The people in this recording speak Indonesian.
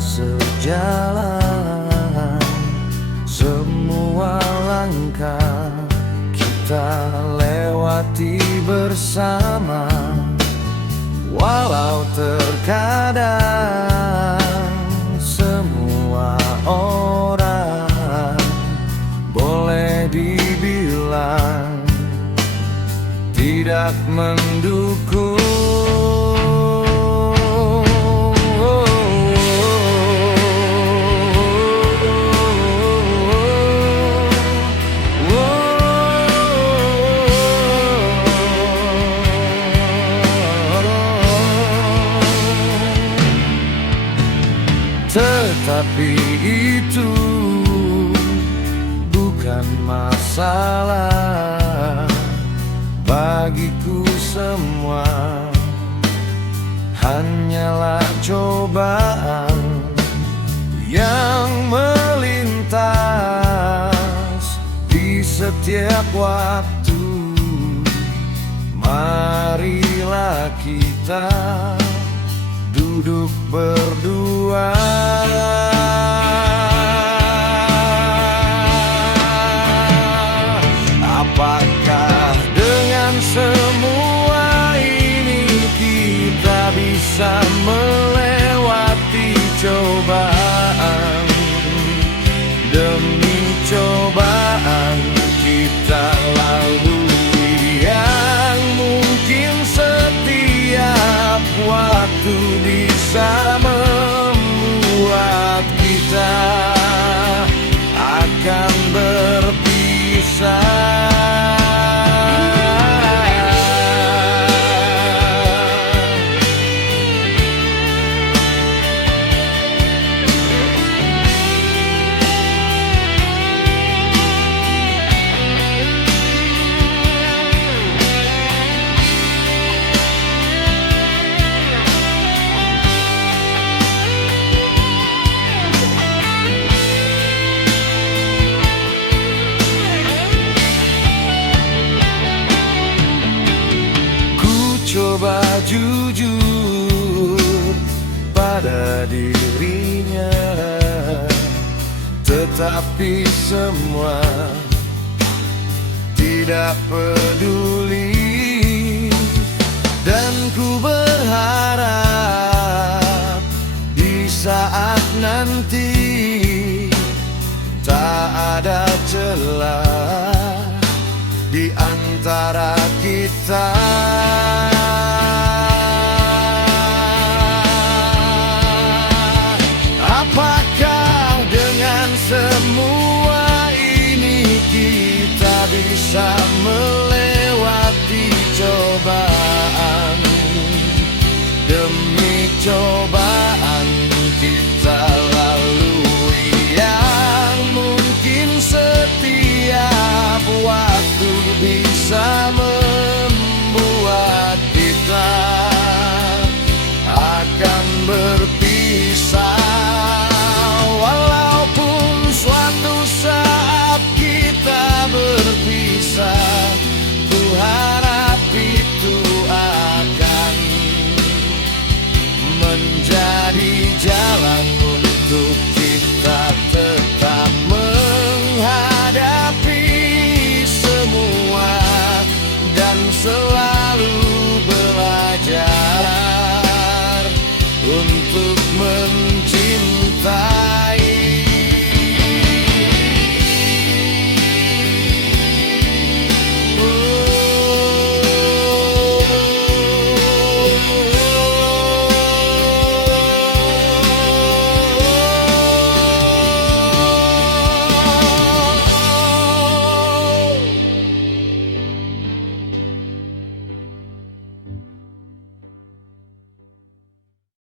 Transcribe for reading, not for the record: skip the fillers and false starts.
sejalan, semua langkah kita lewati bersama. Walau terkadang semua orang boleh dibilang tidak mendukung, tetapi itu bukan masalah bagiku. Semua hanyalah cobaan yang melintas di setiap waktu. Marilah kita duduk berdua, apakah dengan semua ini kita bisa melewati cobaan demi cobaan kita lalui, yang mungkin setiap waktu bisa membuat kita akan berpisah. Coba jujur pada dirinya, tetapi semua tidak peduli. Dan ku berharap di saat nanti tak ada celah di antara kita. Apakah dengan semua ini kita bisa melewati cobaan demi cobaan?